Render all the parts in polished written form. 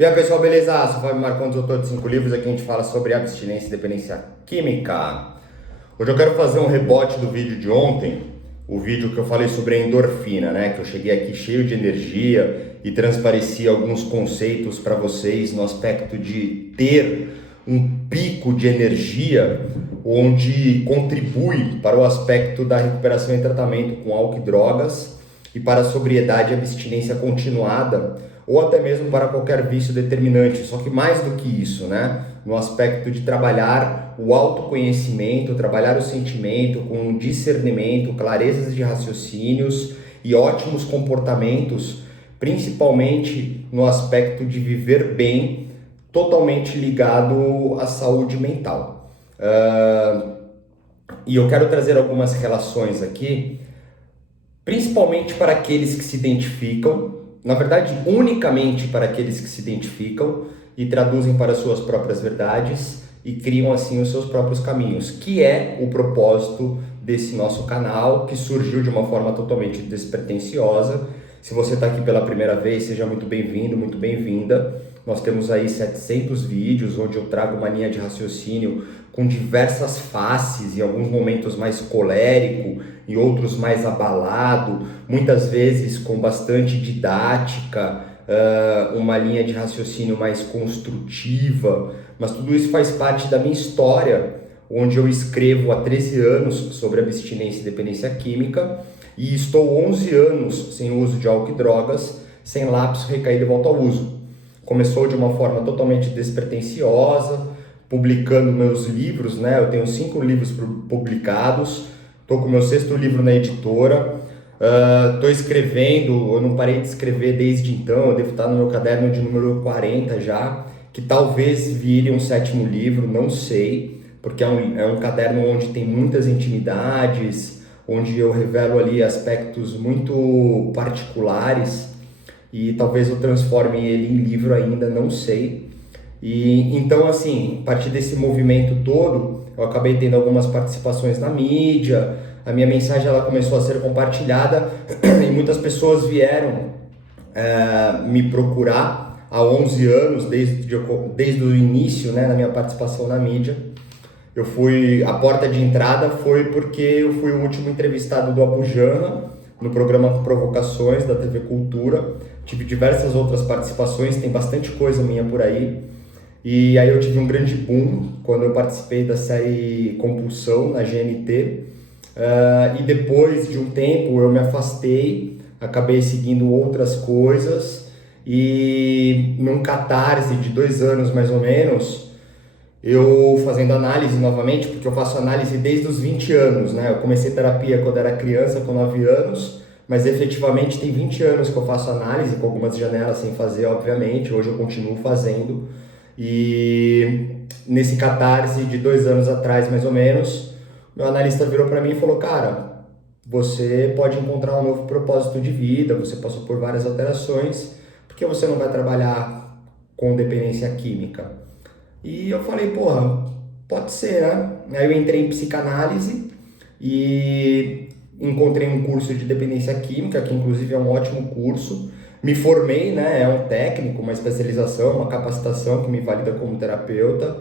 E aí pessoal, beleza? Sou o Fábio Marcondes, autor de 5 livros. Aqui a gente fala sobre abstinência e dependência química. Hoje eu quero fazer um rebote do vídeo de ontem, o vídeo que eu falei sobre a endorfina, né? Que eu cheguei aqui cheio de energia e transpareci alguns conceitos para vocês no aspecto de ter um pico de energia onde contribui para o aspecto da recuperação e tratamento com álcool e drogas e para a sobriedade e abstinência continuada, ou até mesmo para qualquer vício determinante. Só que mais do que isso, né? No aspecto de trabalhar o autoconhecimento, trabalhar o sentimento com discernimento, clarezas de raciocínios e ótimos comportamentos, principalmente no aspecto de viver bem, totalmente ligado à saúde mental. E eu quero trazer algumas relações aqui, principalmente para aqueles que se identificam, na verdade, unicamente para aqueles que se identificam e traduzem para suas próprias verdades e criam assim os seus próprios caminhos, que é o propósito desse nosso canal, que surgiu de uma forma totalmente despretensiosa. Se você está aqui pela primeira vez, seja muito bem-vindo, muito bem-vinda. Nós temos aí 700 vídeos onde eu trago uma linha de raciocínio com diversas faces, em alguns momentos mais colérico, em outros mais abalado, muitas vezes com bastante didática, uma linha de raciocínio mais construtiva, mas tudo isso faz parte da minha história, onde eu escrevo há 13 anos sobre abstinência e dependência química e estou 11 anos sem uso de álcool e drogas, sem lapso, recaída e volta ao uso. Começou de uma forma totalmente despretensiosa, publicando meus livros, né? Eu tenho 5 livros publicados, estou com o meu 6º livro na editora, estou escrevendo, eu não parei de escrever desde então, eu devo estar no meu caderno de número 40 já, que talvez vire um 7º livro, não sei, porque é um caderno onde tem muitas intimidades, onde eu revelo ali aspectos muito particulares, e talvez eu transforme ele em livro ainda, não sei. E então, assim, a partir desse movimento todo, eu acabei tendo algumas participações na mídia, a minha mensagem ela começou a ser compartilhada e muitas pessoas vieram me procurar há 11 anos, desde o início, né, na minha participação na mídia. A porta de entrada foi porque eu fui o último entrevistado do Abu Janra, no programa Provocações da TV Cultura. Tive diversas outras participações, tem bastante coisa minha por aí. E aí eu tive um grande boom quando eu participei da série Compulsão na GNT. E depois de um tempo eu me afastei, acabei seguindo outras coisas. E num catarse de 2 anos mais ou menos, eu fazendo análise novamente, porque eu faço análise desde os 20 anos, né? Eu comecei terapia quando era criança, com 9 anos, mas efetivamente tem 20 anos que eu faço análise, com algumas janelas sem fazer, obviamente. Hoje eu continuo fazendo. E nesse catarse de 2 anos atrás, mais ou menos, meu analista virou para mim e falou: cara, você pode encontrar um novo propósito de vida, você passou por várias alterações, por que você não vai trabalhar com dependência química? E eu falei, porra, pode ser, né? Aí eu entrei em psicanálise e encontrei um curso de dependência química, que inclusive é um ótimo curso. Me formei, né? É um técnico, uma especialização, uma capacitação que me valida como terapeuta,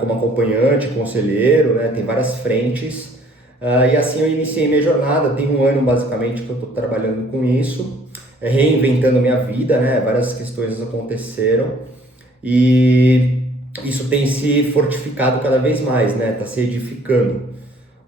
como acompanhante, conselheiro, né? Tem várias frentes. E assim eu iniciei minha jornada. Tem 1 ano basicamente que eu estou trabalhando com isso, reinventando minha vida, né? Várias questões aconteceram e isso tem se fortificado cada vez mais, né? Está se edificando.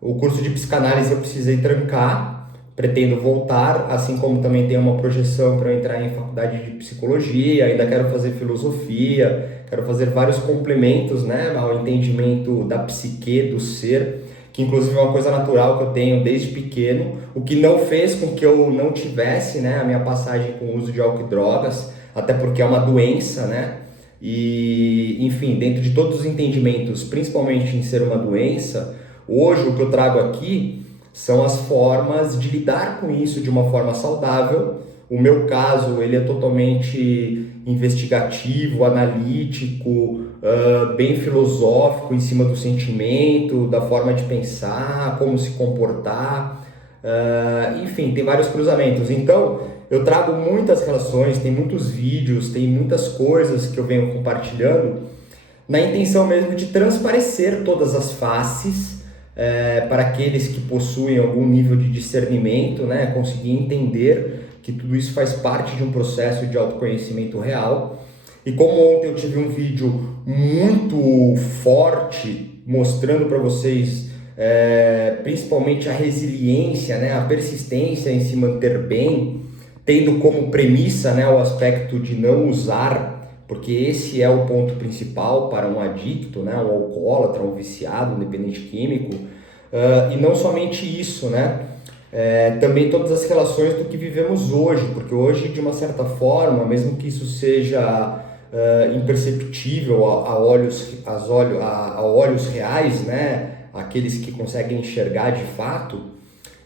O curso de psicanálise eu precisei trancar, pretendo voltar, assim como também tem uma projeção para eu entrar em faculdade de psicologia, ainda quero fazer filosofia, quero fazer vários complementos, né, ao entendimento da psique, do ser, que inclusive é uma coisa natural que eu tenho desde pequeno, o que não fez com que eu não tivesse, né, a minha passagem com o uso de álcool e drogas, até porque é uma doença, né? E, enfim, dentro de todos os entendimentos, principalmente em ser uma doença, hoje o que eu trago aqui são as formas de lidar com isso de uma forma saudável. O meu caso, ele é totalmente investigativo, analítico, bem filosófico, em cima do sentimento, da forma de pensar, como se comportar, enfim, tem vários cruzamentos. Então, eu trago muitas relações, tem muitos vídeos, tem muitas coisas que eu venho compartilhando na intenção mesmo de transparecer todas as faces para aqueles que possuem algum nível de discernimento, né, conseguir entender que tudo isso faz parte de um processo de autoconhecimento real. E como ontem eu tive um vídeo muito forte mostrando para vocês principalmente a resiliência, né, a persistência em se manter bem, tendo como premissa, né, o aspecto de não usar, porque esse é o ponto principal para um adicto, né, um alcoólatra, um viciado, um dependente químico, e não somente isso, né, também todas as relações do que vivemos hoje, porque hoje, de uma certa forma, mesmo que isso seja imperceptível a olhos reais, né, aqueles que conseguem enxergar de fato,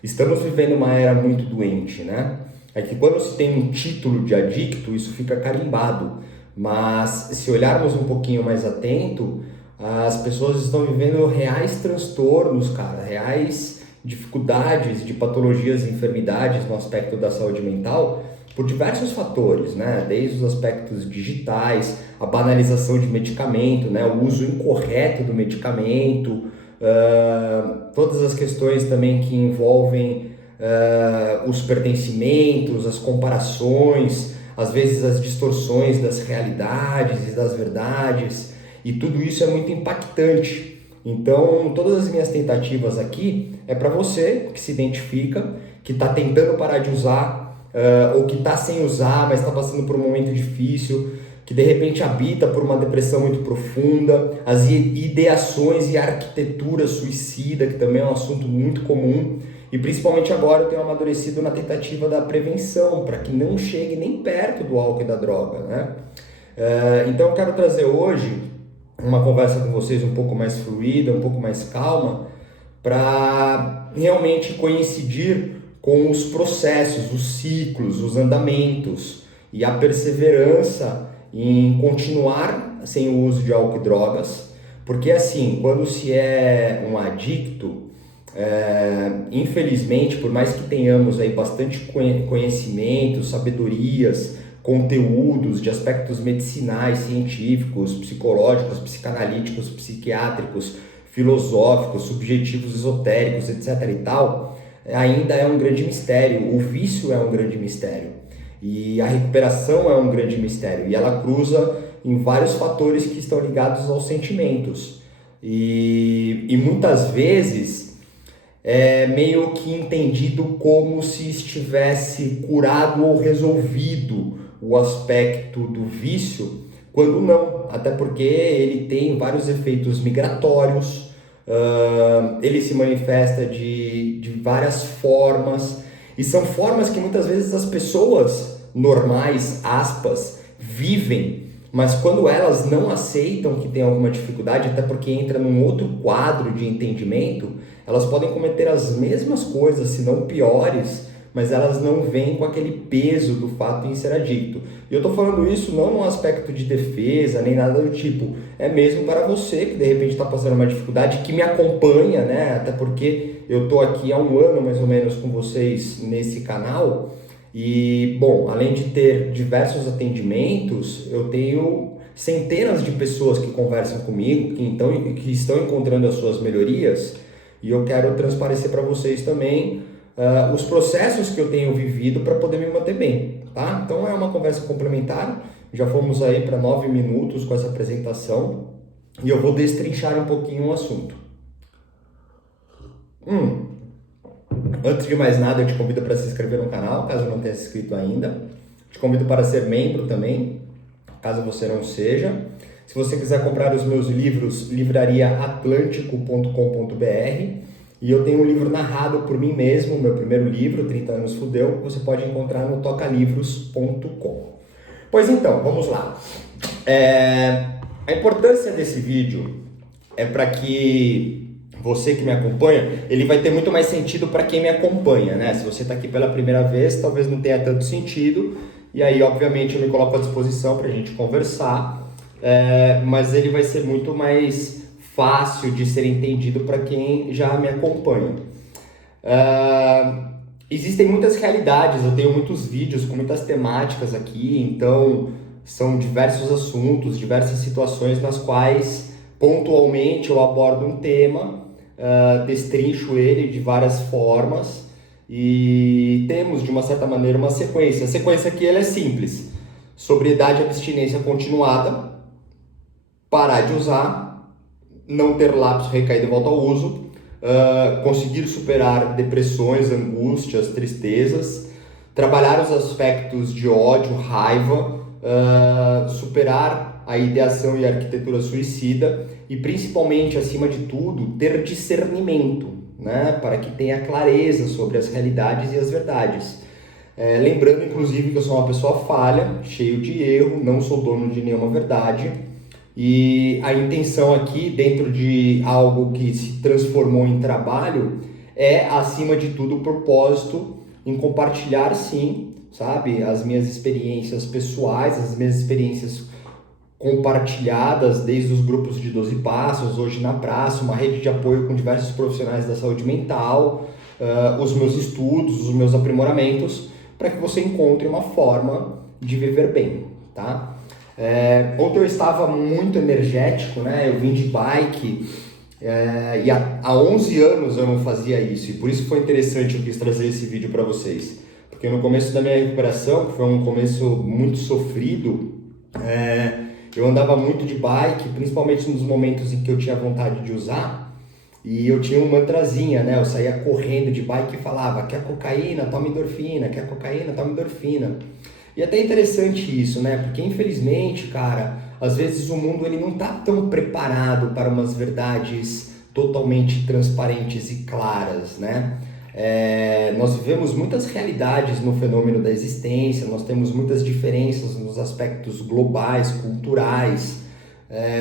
estamos vivendo uma era muito doente, né? É que quando se tem um título de adicto, isso fica carimbado, mas se olharmos um pouquinho mais atento, as pessoas estão vivendo reais transtornos, cara, reais dificuldades de patologias e enfermidades no aspecto da saúde mental, por diversos fatores, né? Desde os aspectos digitais, a banalização de medicamento, né? O uso incorreto do medicamento, todas as questões também que envolvem os pertencimentos, as comparações, às vezes as distorções das realidades e das verdades, e tudo isso é muito impactante. Então, todas as minhas tentativas aqui é para você que se identifica, que está tentando parar de usar, ou que está sem usar, mas está passando por um momento difícil, que de repente habita por uma depressão muito profunda, as ideações e a arquitetura suicida, que também é um assunto muito comum, e principalmente agora eu tenho amadurecido na tentativa da prevenção, para que não chegue nem perto do álcool e da droga, né? Então eu quero trazer hoje uma conversa com vocês um pouco mais fluida, um pouco mais calma, para realmente coincidir com os processos, os ciclos, os andamentos e a perseverança em continuar sem o uso de álcool e drogas, porque assim, quando se é um adicto, infelizmente, por mais que tenhamos aí bastante conhecimento, sabedorias, conteúdos de aspectos medicinais, científicos, psicológicos, psicanalíticos, psiquiátricos, filosóficos, subjetivos, esotéricos, etc. e tal, ainda é um grande mistério. O vício é um grande mistério. E a recuperação é um grande mistério, e ela cruza em vários fatores que estão ligados aos sentimentos. E muitas vezes é meio que entendido como se estivesse curado ou resolvido o aspecto do vício, quando não, até porque ele tem vários efeitos migratórios, ele se manifesta de várias formas, e são formas que muitas vezes as pessoas normais, aspas, vivem, mas quando elas não aceitam que tem alguma dificuldade, até porque entra num outro quadro de entendimento, elas podem cometer as mesmas coisas, se não piores, mas elas não vêm com aquele peso do fato em ser adicto. E eu estou falando isso não num aspecto de defesa, nem nada do tipo, é mesmo para você que de repente está passando uma dificuldade, que me acompanha, né? Até porque eu estou aqui há um ano mais ou menos com vocês nesse canal, e bom, além de ter diversos atendimentos, eu tenho centenas de pessoas que conversam comigo, que estão encontrando as suas melhorias, e eu quero transparecer para vocês também os processos que eu tenho vivido para poder me manter bem, tá? Então é uma conversa complementar, já fomos aí para 9 minutos com essa apresentação, e eu vou destrinchar um pouquinho o assunto. Antes de mais nada, eu te convido para se inscrever no canal, caso não tenha se inscrito ainda. Te convido para ser membro também, caso você não seja. Se você quiser comprar os meus livros, livrariaatlântico.com.br. E eu tenho um livro narrado por mim mesmo, meu primeiro livro, 30 anos fudeu, que você pode encontrar no tocalivros.com. Pois então, vamos lá. A importância desse vídeo é para que você que me acompanha, ele vai ter muito mais sentido para quem me acompanha, né? Se você está aqui pela primeira vez, talvez não tenha tanto sentido, e aí, obviamente, eu me coloco à disposição para a gente conversar, mas ele vai ser muito mais fácil de ser entendido para quem já me acompanha. Existem muitas realidades, eu tenho muitos vídeos com muitas temáticas aqui, então são diversos assuntos, diversas situações nas quais pontualmente eu abordo um tema, destrincho ele de várias formas e temos de uma certa maneira uma sequência. A sequência aqui ela é simples: sobriedade e abstinência continuada, parar de usar, não ter lapso, recaída e volta ao uso, conseguir superar depressões, angústias, tristezas, trabalhar os aspectos de ódio, raiva, superar a ideação e a arquitetura suicida e principalmente, acima de tudo, ter discernimento, né, para que tenha clareza sobre as realidades e as verdades. Lembrando, inclusive, que eu sou uma pessoa falha, cheio de erro, não sou dono de nenhuma verdade. E a intenção aqui, dentro de algo que se transformou em trabalho, é, acima de tudo, o propósito em compartilhar, sim, sabe, as minhas experiências pessoais, as minhas experiências compartilhadas desde os grupos de 12 Passos, hoje na Praça, uma rede de apoio com diversos profissionais da saúde mental, os meus estudos, os meus aprimoramentos, para que você encontre uma forma de viver bem, tá? Ontem eu estava muito energético, né? Eu vim de bike e há 11 anos eu não fazia isso, e por isso foi interessante, eu quis trazer esse vídeo para vocês, porque no começo da minha recuperação, que foi um começo muito sofrido, eu andava muito de bike, principalmente nos momentos em que eu tinha vontade de usar, e eu tinha uma mantrazinha, né? Eu saía correndo de bike e falava: quer cocaína, toma endorfina, quer cocaína, toma endorfina. E é até interessante isso, né? Porque infelizmente, cara, às vezes o mundo ele não tá tão preparado para umas verdades totalmente transparentes e claras, né? Nós vivemos muitas realidades no fenômeno da existência, nós temos muitas diferenças nos aspectos globais, culturais.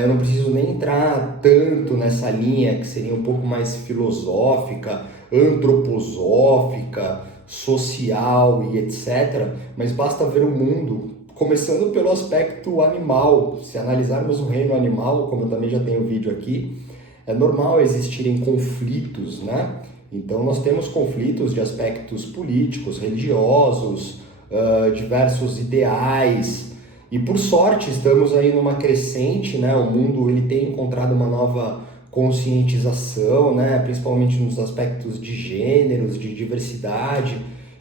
Eu não preciso nem entrar tanto nessa linha que seria um pouco mais filosófica, antroposófica, social e etc. Mas basta ver o mundo, começando pelo aspecto animal. Se analisarmos o reino animal, como eu também já tenho vídeo aqui, é normal existirem conflitos, né? Então nós temos conflitos de aspectos políticos, religiosos, diversos ideais, e por sorte estamos aí numa crescente, né? O mundo ele tem encontrado uma nova conscientização, né? Principalmente nos aspectos de gêneros, de diversidade.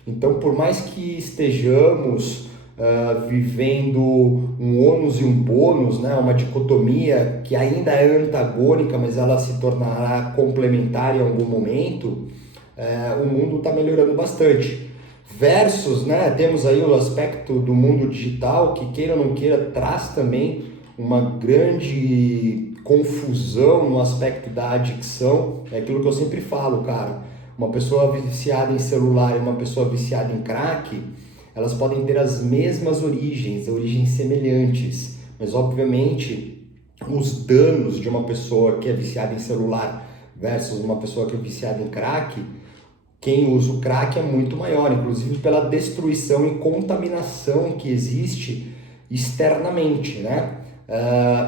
Então, por mais que estejamos vivendo um ônus e um bônus, né? Uma dicotomia que ainda é antagônica, mas ela se tornará complementar em algum momento, o mundo está melhorando bastante. Versus, né, temos aí o aspecto do mundo digital, que queira ou não queira, traz também uma grande confusão no aspecto da adicção. É aquilo que eu sempre falo, cara. Uma pessoa viciada em celular e uma pessoa viciada em crack, elas podem ter as mesmas origens semelhantes, mas obviamente os danos de uma pessoa que é viciada em celular versus uma pessoa que é viciada em crack, quem usa o crack é muito maior, inclusive pela destruição e contaminação que existe externamente, né?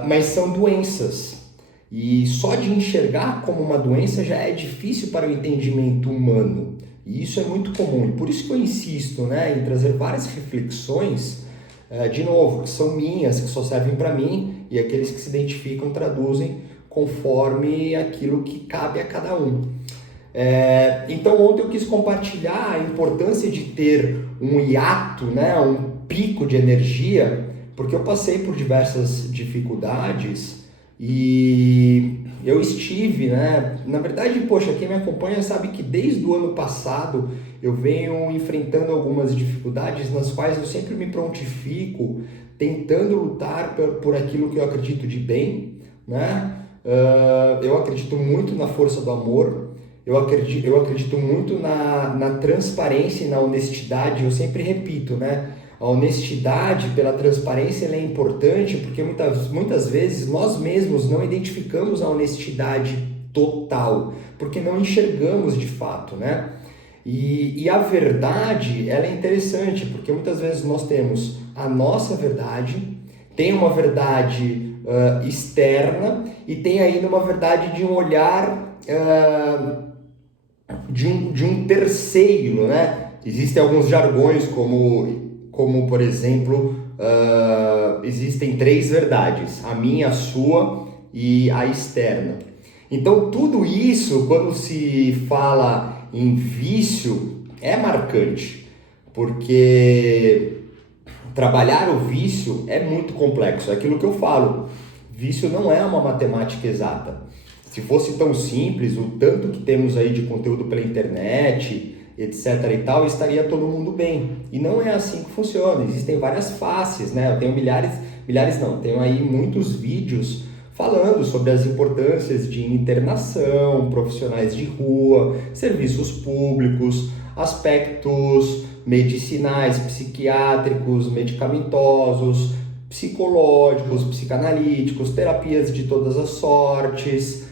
Mas são doenças, e só de enxergar como uma doença já é difícil para o entendimento humano, e isso é muito comum, e por isso que eu insisto, né, em trazer várias reflexões, de novo, que são minhas, que só servem para mim, e aqueles que se identificam traduzem conforme aquilo que cabe a cada um. Então ontem eu quis compartilhar a importância de ter um hiato, né, um pico de energia, porque eu passei por diversas dificuldades e eu estive, né, na verdade, poxa, quem me acompanha sabe que desde o ano passado eu venho enfrentando algumas dificuldades nas quais eu sempre me prontifico, tentando lutar por aquilo que eu acredito de bem, né? Eu acredito muito na força do amor. Eu acredito muito na transparência e na honestidade. Eu sempre repito, né? A honestidade pela transparência ela é importante porque muitas vezes nós mesmos não identificamos a honestidade total, porque não enxergamos de fato, né? E a verdade ela é interessante porque muitas vezes nós temos a nossa verdade, tem uma verdade externa e tem ainda uma verdade de um olhar... de um terceiro, né? Existem alguns jargões como por exemplo, existem 3 verdades, a minha, a sua e a externa. Então tudo isso, quando se fala em vício, é marcante, porque trabalhar o vício é muito complexo, é aquilo que eu falo, vício não é uma matemática exata. Se fosse tão simples, o tanto que temos aí de conteúdo pela internet, etc e tal, estaria todo mundo bem. E não é assim que funciona, existem várias faces, né? Eu tenho tenho aí muitos vídeos falando sobre as importâncias de internação, profissionais de rua, serviços públicos, aspectos medicinais, psiquiátricos, medicamentosos, psicológicos, psicanalíticos, terapias de todas as sortes,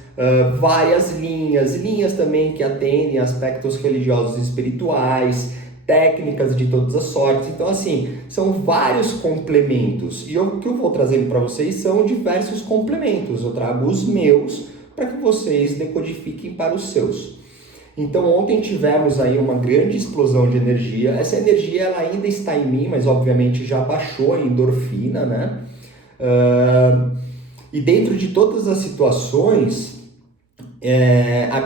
várias linhas também que atendem aspectos religiosos e espirituais, técnicas de todas as sortes. Então, assim, são vários complementos. E o que eu vou trazendo para vocês são diversos complementos. Eu trago os meus para que vocês decodifiquem para os seus. Então, ontem tivemos aí uma grande explosão de energia. Essa energia ela ainda está em mim, mas obviamente já baixou a endorfina, né? E dentro de todas as situações, a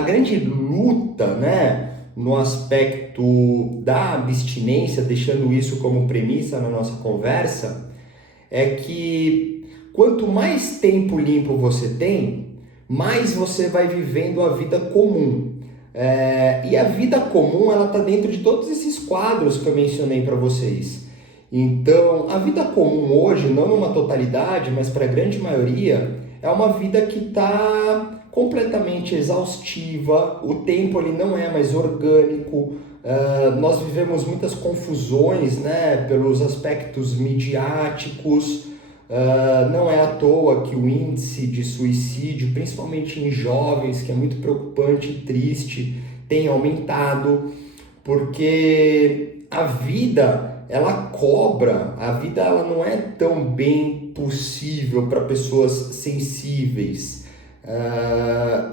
grande luta, né, no aspecto da abstinência, deixando isso como premissa na nossa conversa, é que quanto mais tempo limpo você tem, mais você vai vivendo a vida comum. E a vida comum, ela está dentro de todos esses quadros que eu mencionei para vocês. Então, a vida comum hoje, não numa totalidade, mas para a grande maioria, é uma vida que está completamente exaustiva, o tempo ele não é mais orgânico, nós vivemos muitas confusões, né, pelos aspectos midiáticos, não é à toa que o índice de suicídio, principalmente em jovens, que é muito preocupante e triste, tem aumentado, porque a vida ela cobra, a vida ela não é tão bem possível para pessoas sensíveis.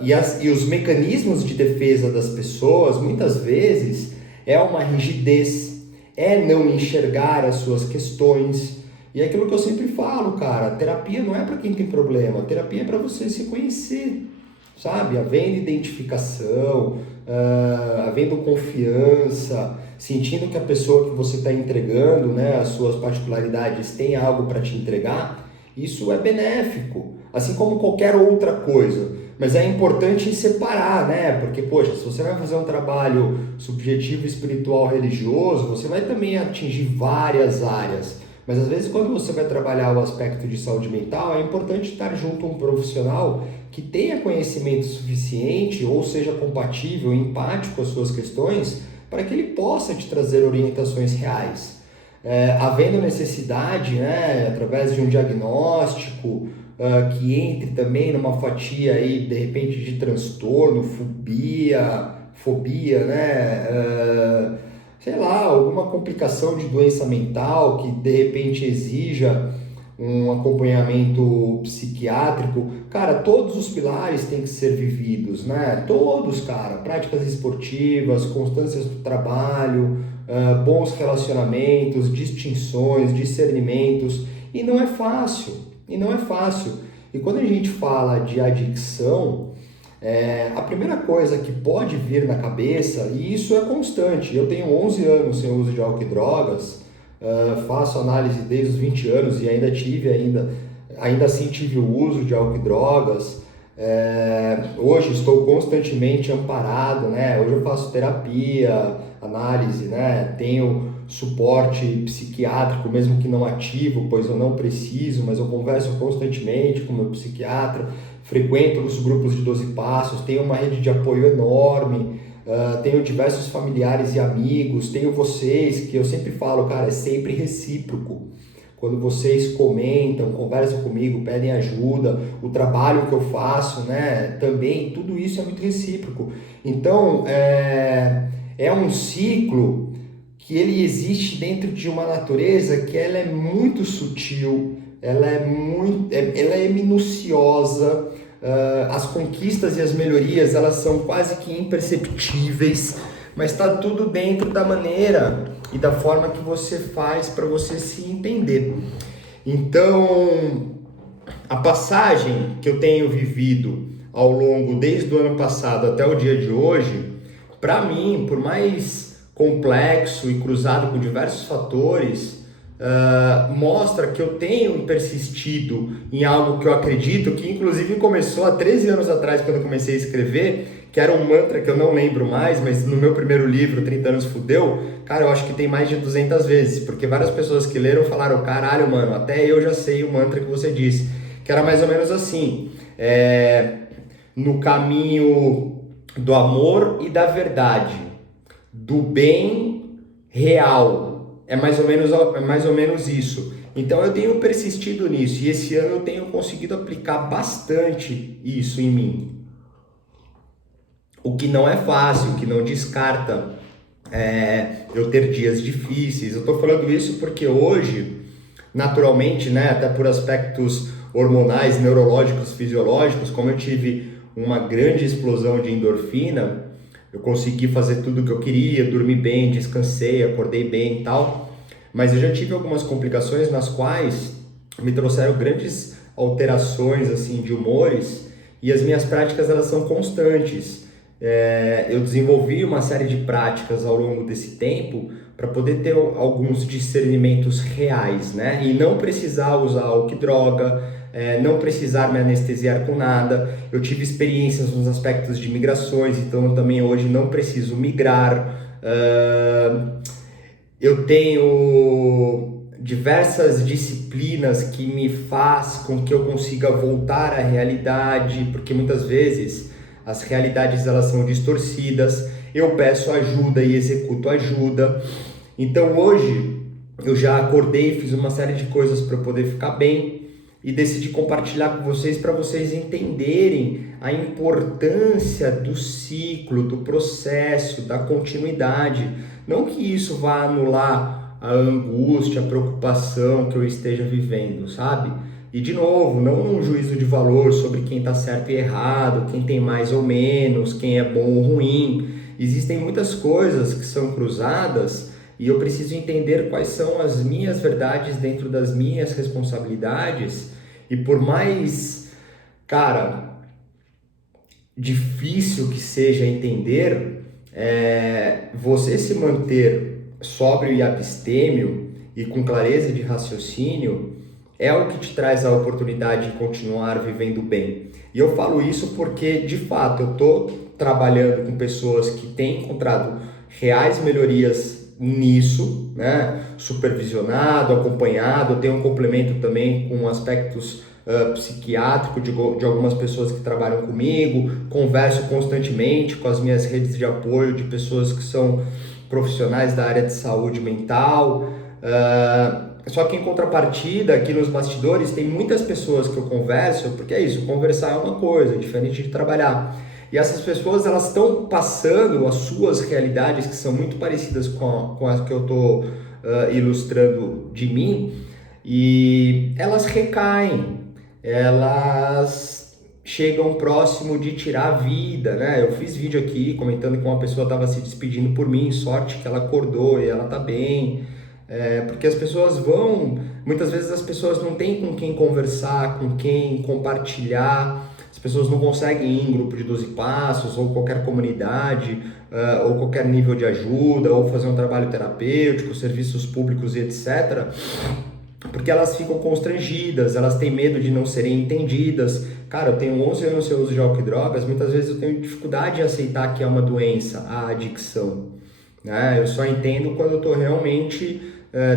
E os mecanismos de defesa das pessoas, muitas vezes, é uma rigidez, é não enxergar as suas questões. E é aquilo que eu sempre falo, cara, terapia não é para quem tem problema, terapia é para você se conhecer, sabe? Havendo identificação, havendo confiança, sentindo que a pessoa que você está entregando, né, as suas particularidades tem algo para te entregar, isso é benéfico, assim como qualquer outra coisa. Mas é importante separar, né? Porque, poxa, se você vai fazer um trabalho subjetivo, espiritual, religioso, você vai também atingir várias áreas. Mas às vezes quando você vai trabalhar o aspecto de saúde mental, é importante estar junto a um profissional que tenha conhecimento suficiente ou seja compatível, empático às suas questões, para que ele possa te trazer orientações reais. Havendo necessidade, né, através de um diagnóstico, que entre também numa fatia aí, de repente, de transtorno, fobia, né, sei lá, alguma complicação de doença mental que de repente exija um acompanhamento psiquiátrico, cara, todos os pilares têm que ser vividos, né? Todos, cara, práticas esportivas, constâncias do trabalho, bons relacionamentos, distinções, discernimentos, e não é fácil, E quando a gente fala de adicção, a primeira coisa que pode vir na cabeça, e isso é constante, eu tenho 11 anos sem uso de álcool e drogas, faço análise desde os 20 anos e ainda assim tive o uso de álcool e drogas. Hoje estou constantemente amparado, né? Hoje eu faço terapia, análise, né? Tenho suporte psiquiátrico, mesmo que não ativo, pois eu não preciso, mas eu converso constantemente com o meu psiquiatra, frequento os grupos de 12 passos, tenho uma rede de apoio enorme, tenho diversos familiares e amigos, tenho vocês, que eu sempre falo, cara, é sempre recíproco. Quando vocês comentam, conversam comigo, pedem ajuda, o trabalho que eu faço, né, também, tudo isso é muito recíproco. Então, é um ciclo que ele existe dentro de uma natureza que ela é muito sutil, ela é minuciosa, as conquistas e as melhorias, elas são quase que imperceptíveis, mas está tudo dentro da maneira e da forma que você faz para você se entender. Então, a passagem que eu tenho vivido ao longo desde o ano passado até o dia de hoje, para mim, por mais complexo e cruzado com diversos fatores, mostra que eu tenho persistido em algo que eu acredito, que inclusive começou há 13 anos atrás, quando eu comecei a escrever, que era um mantra que eu não lembro mais, mas no meu primeiro livro, 30 anos fudeu, cara, eu acho que tem mais de 200 vezes, porque várias pessoas que leram falaram, caralho, mano, até eu já sei o mantra que você disse, que era mais ou menos assim, no caminho do amor e da verdade, do bem real, é mais ou menos isso. Então eu tenho persistido nisso e esse ano eu tenho conseguido aplicar bastante isso em mim. O que não é fácil, o que não descarta eu ter dias difíceis. Eu estou falando isso porque hoje, naturalmente, né, até por aspectos hormonais, neurológicos, fisiológicos, como eu tive uma grande explosão de endorfina, eu consegui fazer tudo o que eu queria, dormi bem, descansei, acordei bem e tal, mas eu já tive algumas complicações nas quais me trouxeram grandes alterações assim de humores e as minhas práticas elas são constantes. Eu desenvolvi uma série de práticas ao longo desse tempo para poder ter alguns discernimentos reais, né? E não precisar usar álcool e droga, não precisar me anestesiar com nada. Eu tive experiências nos aspectos de migrações, então eu também hoje não preciso migrar. Eu tenho diversas disciplinas que me faz com que eu consiga voltar à realidade, porque muitas vezes as realidades elas são distorcidas. Eu peço ajuda e executo ajuda. Então hoje eu já acordei, fiz uma série de coisas para poder ficar bem e decidi compartilhar com vocês para vocês entenderem a importância do ciclo, do processo, da continuidade. Não que isso vá anular a angústia, a preocupação que eu esteja vivendo, sabe? E de novo, não um juízo de valor sobre quem está certo e errado, quem tem mais ou menos, quem é bom ou ruim. Existem muitas coisas que são cruzadas e eu preciso entender quais são as minhas verdades dentro das minhas responsabilidades. E por mais, cara, difícil que seja entender, você se manter sóbrio e abstêmio e com clareza de raciocínio é o que te traz a oportunidade de continuar vivendo bem. E eu falo isso porque, de fato, eu estou trabalhando com pessoas que têm encontrado reais melhorias nisso, né? Supervisionado, acompanhado. Eu tenho um complemento também com aspectos psiquiátricos de algumas pessoas que trabalham comigo. Converso constantemente com as minhas redes de apoio de pessoas que são profissionais da área de saúde mental. Só que em contrapartida, aqui nos bastidores, tem muitas pessoas que eu converso, porque é isso, conversar é uma coisa, é diferente de trabalhar. E essas pessoas, elas estão passando as suas realidades, que são muito parecidas com as que eu estou ilustrando de mim, e elas recaem, elas chegam próximo de tirar a vida, né? Eu fiz vídeo aqui comentando que uma pessoa estava se despedindo por mim, sorte que ela acordou e ela tá bem. Porque as pessoas muitas vezes as pessoas não têm com quem conversar, com quem compartilhar, as pessoas não conseguem ir em grupo de 12 passos, ou qualquer comunidade, ou qualquer nível de ajuda, ou fazer um trabalho terapêutico, serviços públicos e etc., porque elas ficam constrangidas, elas têm medo de não serem entendidas. Cara, eu tenho 11 anos sem uso de álcool e drogas, muitas vezes eu tenho dificuldade em aceitar que é uma doença, a adicção, né? Eu só entendo quando eu estou realmente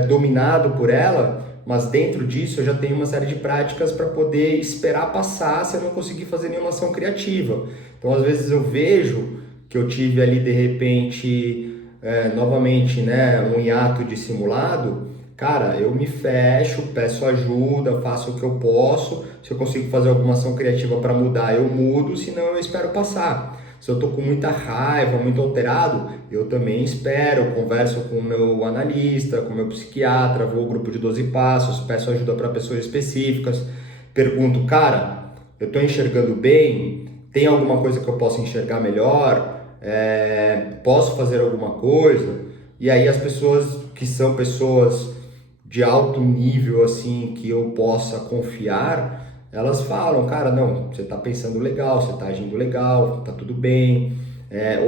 dominado por ela, mas dentro disso eu já tenho uma série de práticas para poder esperar passar se eu não conseguir fazer nenhuma ação criativa. Então às vezes eu vejo que eu tive ali de repente, novamente, né, um hiato dissimulado. Cara, eu me fecho, peço ajuda, faço o que eu posso. Se eu consigo fazer alguma ação criativa para mudar, eu mudo, senão eu espero passar. Se eu tô com muita raiva, muito alterado, eu também espero, converso com o meu analista, com o meu psiquiatra, vou ao grupo de 12 passos, peço ajuda para pessoas específicas, pergunto, cara, eu tô enxergando bem? Tem alguma coisa que eu possa enxergar melhor? Posso fazer alguma coisa? E aí as pessoas que são pessoas de alto nível, assim, que eu possa confiar, elas falam, cara, não, você tá pensando legal, você tá agindo legal, tá tudo bem.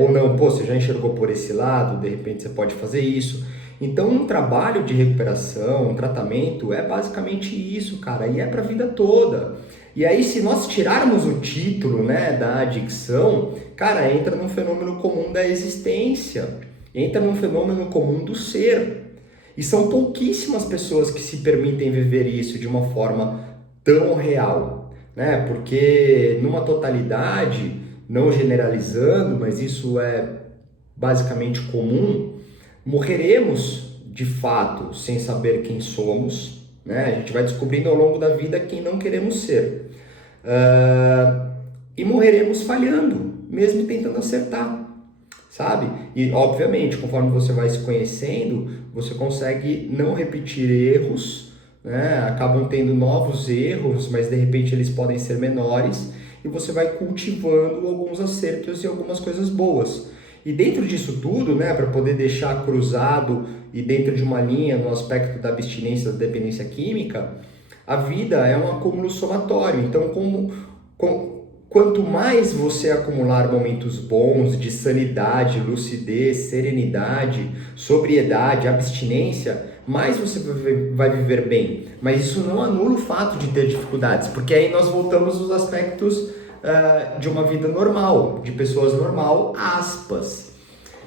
Ou não, pô, você já enxergou por esse lado, de repente você pode fazer isso. Então, um trabalho de recuperação, um tratamento, é basicamente isso, cara, e é pra vida toda. E aí, se nós tirarmos o título, né, da adicção, cara, entra num fenômeno comum da existência, entra num fenômeno comum do ser. E são pouquíssimas pessoas que se permitem viver isso de uma forma tão real, né? Porque numa totalidade, não generalizando, mas isso é basicamente comum, morreremos de fato sem saber quem somos, né? A gente vai descobrindo ao longo da vida quem não queremos ser. E morreremos falhando, mesmo tentando acertar, sabe? E obviamente, conforme você vai se conhecendo, você consegue não repetir erros, né? Acabam tendo novos erros, mas de repente eles podem ser menores, e você vai cultivando alguns acertos e algumas coisas boas. E dentro disso tudo, né, para poder deixar cruzado e dentro de uma linha no aspecto da abstinência da dependência química, a vida é um acúmulo somatório. Então, quanto mais você acumular momentos bons de sanidade, lucidez, serenidade, sobriedade, abstinência, mais você vai viver bem. Mas isso não anula o fato de ter dificuldades, porque aí nós voltamos aos aspectos de uma vida normal, de pessoas normal, aspas.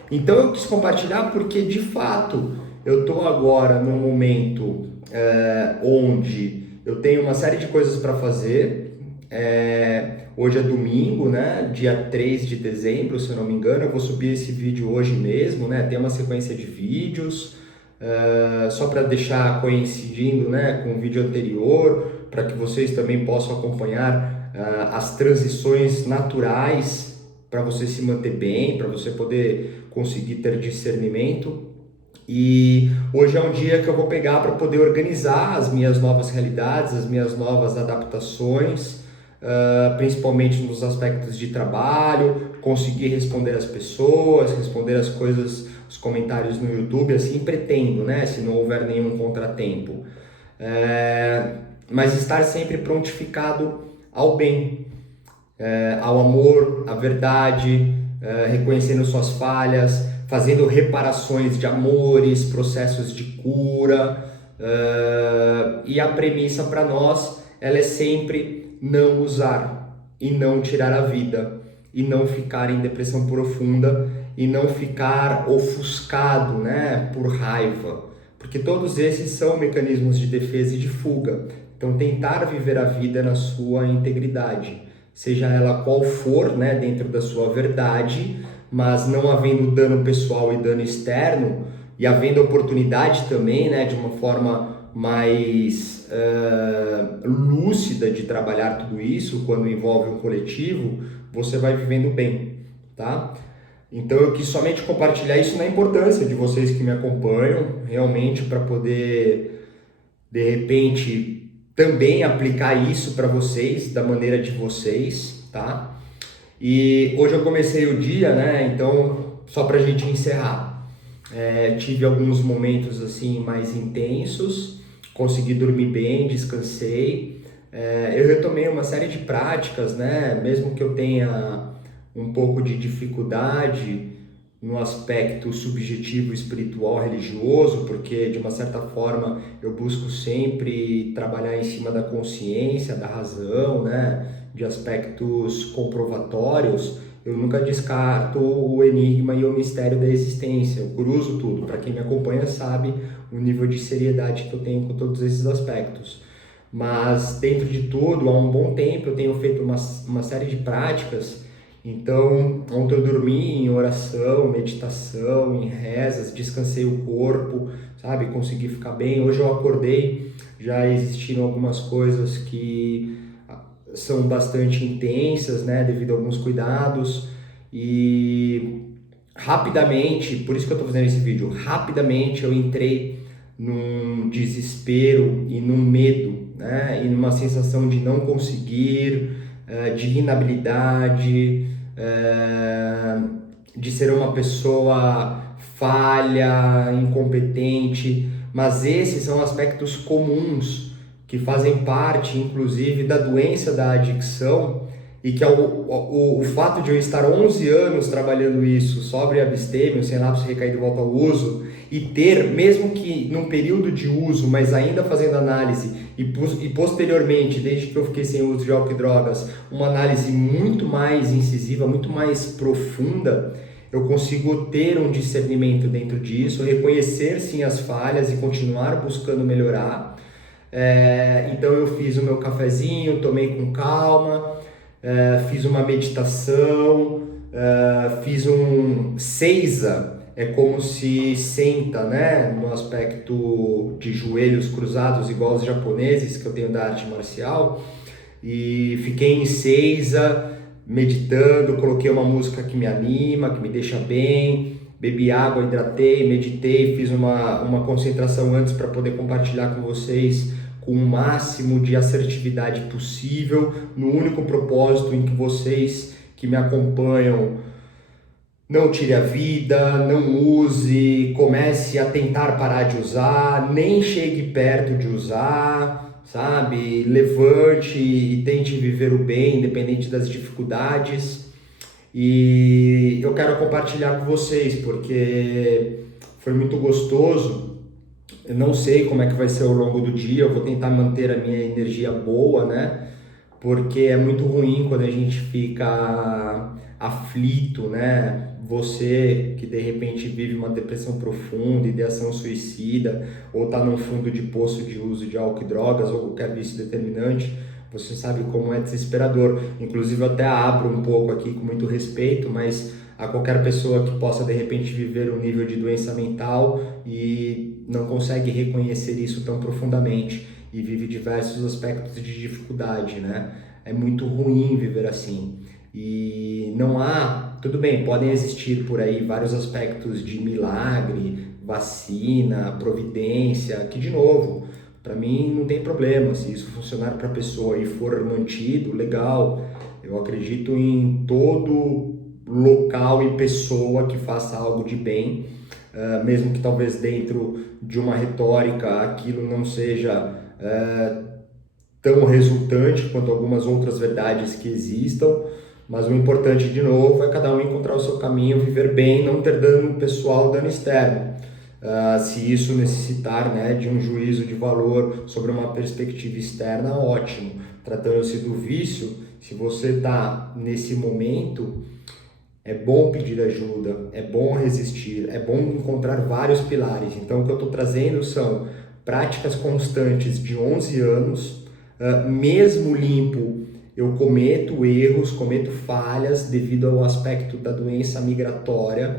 Então eu quis compartilhar porque, de fato, eu estou agora num momento onde eu tenho uma série de coisas para fazer. Hoje é domingo, né? Dia 3 de dezembro, se eu não me engano. Eu vou subir esse vídeo hoje mesmo, né? Tem uma sequência de vídeos, só para deixar coincidindo, né, com o vídeo anterior, para que vocês também possam acompanhar as transições naturais para você se manter bem, para você poder conseguir ter discernimento. E hoje é um dia que eu vou pegar para poder organizar as minhas novas realidades, as minhas novas adaptações, principalmente nos aspectos de trabalho, conseguir responder as pessoas, responder as coisas, os comentários no YouTube, assim pretendo, né? Se não houver nenhum contratempo. Mas estar sempre prontificado ao bem, ao amor, à verdade, reconhecendo suas falhas, fazendo reparações de amores, processos de cura. E a premissa para nós, ela é sempre não usar e não tirar a vida, e não ficar em depressão profunda, e não ficar ofuscado, né, por raiva, porque todos esses são mecanismos de defesa e de fuga. Então tentar viver a vida na sua integridade, seja ela qual for, né, dentro da sua verdade, mas não havendo dano pessoal e dano externo, e havendo oportunidade também, né, de uma forma mais lúcida de trabalhar tudo isso, quando envolve um coletivo, você vai vivendo bem, tá? Então eu quis somente compartilhar isso na importância de vocês que me acompanham, realmente para poder, de repente, também aplicar isso para vocês, da maneira de vocês, tá? E hoje eu comecei o dia, né? Então, só pra gente encerrar, tive alguns momentos assim mais intensos, consegui dormir bem, descansei. Eu retomei uma série de práticas, né? Mesmo que eu tenha um pouco de dificuldade no aspecto subjetivo, espiritual, religioso, porque de uma certa forma eu busco sempre trabalhar em cima da consciência, da razão, né? De aspectos comprovatórios. Eu nunca descarto o enigma e o mistério da existência, eu cruzo tudo. Para quem me acompanha sabe o nível de seriedade que eu tenho com todos esses aspectos. Mas dentro de tudo, há um bom tempo eu tenho feito uma série de práticas. Então, ontem eu dormi em oração, meditação, em rezas, descansei o corpo, sabe? Consegui ficar bem. Hoje eu acordei, já existiram algumas coisas que são bastante intensas, né? Devido a alguns cuidados. E rapidamente, por isso que eu tô fazendo esse vídeo, rapidamente eu entrei num desespero e num medo, né? E numa sensação de não conseguir, de inabilidade, de ser uma pessoa falha, incompetente, mas esses são aspectos comuns que fazem parte, inclusive, da doença da adicção e que o fato de eu estar 11 anos trabalhando isso, sóbrio e abstêmio, sem lapso recaído e volta ao uso, e ter, mesmo que num período de uso, mas ainda fazendo análise, e posteriormente, desde que eu fiquei sem uso de álcool e drogas, uma análise muito mais incisiva, muito mais profunda, eu consigo ter um discernimento dentro disso, reconhecer sim as falhas e continuar buscando melhorar. Então eu fiz o meu cafezinho, tomei com calma, fiz uma meditação, fiz um seiza, é como se senta, né, no aspecto de joelhos cruzados, igual os japoneses, que eu tenho da arte marcial, e fiquei em seiza, meditando, coloquei uma música que me anima, que me deixa bem, bebi água, hidratei, meditei, fiz uma concentração antes para poder compartilhar com vocês com o máximo de assertividade possível, no único propósito em que vocês que me acompanham não tire a vida, não use, comece a tentar parar de usar, nem chegue perto de usar, sabe? Levante e tente viver o bem, independente das dificuldades. E eu quero compartilhar com vocês, porque foi muito gostoso. Eu não sei como é que vai ser ao longo do dia, eu vou tentar manter a minha energia boa, né? Porque é muito ruim quando a gente fica aflito, né? Você que de repente vive uma depressão profunda, ideação suicida, ou está num fundo de poço de uso de álcool e drogas, ou qualquer vício determinante, você sabe como é desesperador. Inclusive eu até abro um pouco aqui com muito respeito, mas a qualquer pessoa que possa de repente viver um nível de doença mental e não consegue reconhecer isso tão profundamente e vive diversos aspectos de dificuldade, né? É muito ruim viver assim. E não há, tudo bem, podem existir por aí vários aspectos de milagre, vacina, providência, que de novo, para mim não tem problema, se isso funcionar para a pessoa e for mantido, legal. Eu acredito em todo local e pessoa que faça algo de bem, mesmo que talvez dentro de uma retórica aquilo não seja tão resultante quanto algumas outras verdades que existam, mas o importante, de novo, é cada um encontrar o seu caminho, viver bem, não ter dano pessoal, dano externo. Se isso necessitar, né, de um juízo de valor sobre uma perspectiva externa, ótimo. Tratando-se do vício, se você está nesse momento, é bom pedir ajuda, é bom resistir, é bom encontrar vários pilares. Então, o que eu estou trazendo são práticas constantes de 11 anos, mesmo limpo, eu cometo erros, cometo falhas devido ao aspecto da doença migratória,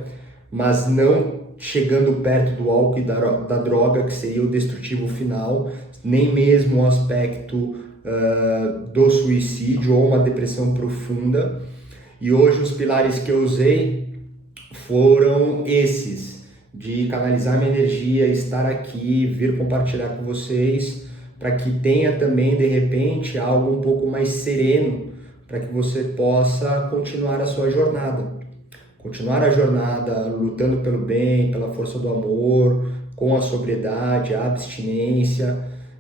mas não chegando perto do álcool e da droga, que seria o destrutivo final, nem mesmo o aspecto do suicídio ou uma depressão profunda. E hoje os pilares que eu usei foram esses, de canalizar minha energia, estar aqui, vir compartilhar com vocês, para que tenha também, de repente, algo um pouco mais sereno, para que você possa continuar a sua jornada. Continuar a jornada lutando pelo bem, pela força do amor, com a sobriedade, a abstinência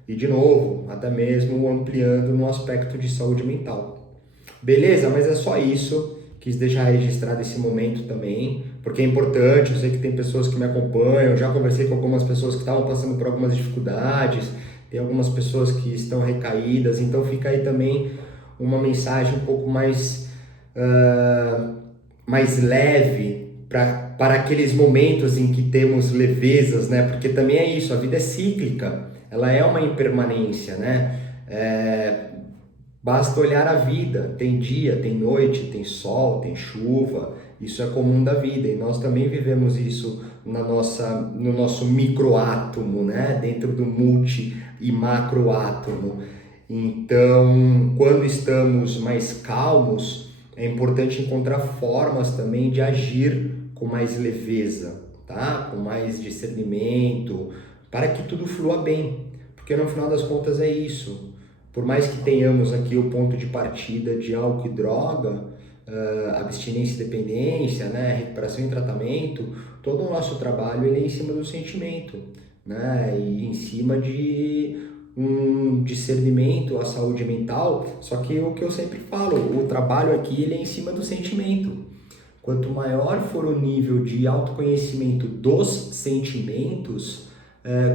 e, de novo, até mesmo ampliando no aspecto de saúde mental. Beleza? Mas é só isso. Quis deixar registrado esse momento também, porque é importante. Eu sei que tem pessoas que me acompanham, já conversei com algumas pessoas que estavam passando por algumas dificuldades, tem algumas pessoas que estão recaídas, então fica aí também uma mensagem um pouco mais leve para aqueles momentos em que temos levezas, né? Porque também é isso, a vida é cíclica, ela é uma impermanência, né? Basta olhar a vida, tem dia, tem noite, tem sol, tem chuva, isso é comum da vida e nós também vivemos isso no nosso microátomo, né? Dentro do multi e macroátomo. Então, quando estamos mais calmos, é importante encontrar formas também de agir com mais leveza, tá? Com mais discernimento, para que tudo flua bem, porque no final das contas é isso. Por mais que tenhamos aqui o ponto de partida de álcool e droga, abstinência e dependência, né, recuperação e tratamento, todo o nosso trabalho ele é em cima do sentimento, né, e em cima de um discernimento à saúde mental. Só que o que eu sempre falo, o trabalho aqui ele é em cima do sentimento. Quanto maior for o nível de autoconhecimento dos sentimentos,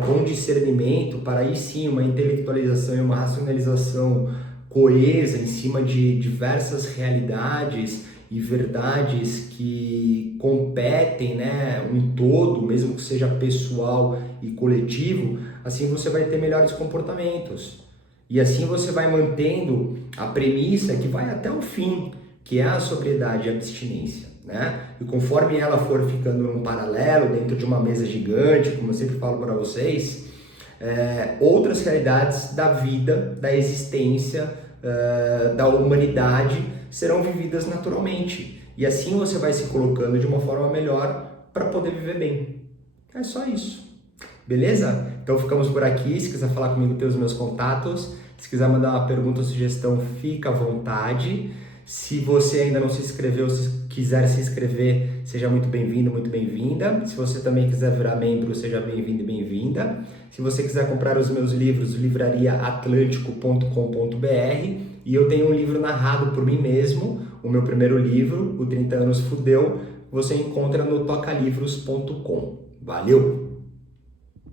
com discernimento, para aí sim uma intelectualização e uma racionalização coesa em cima de diversas realidades e verdades que competem, né, um todo, mesmo que seja pessoal e coletivo, assim você vai ter melhores comportamentos. E assim você vai mantendo a premissa que vai até o fim, que é a sobriedade e a abstinência, né? E conforme ela for ficando num paralelo dentro de uma mesa gigante, como eu sempre falo para vocês, outras realidades da vida, da existência, da humanidade serão vividas naturalmente. E assim você vai se colocando de uma forma melhor para poder viver bem. É só isso. Beleza? Então ficamos por aqui. Se quiser falar comigo, tem os meus contatos. Se quiser mandar uma pergunta ou sugestão, fica à vontade. Se você ainda não se inscreveu, se quiser se inscrever, seja muito bem-vindo, muito bem-vinda. Se você também quiser virar membro, seja bem-vindo e bem-vinda. Se você quiser comprar os meus livros, livrariaatlântico.com.br, e eu tenho um livro narrado por mim mesmo, o meu primeiro livro, o 30 Anos Fudeu, você encontra no tocalivros.com. Valeu!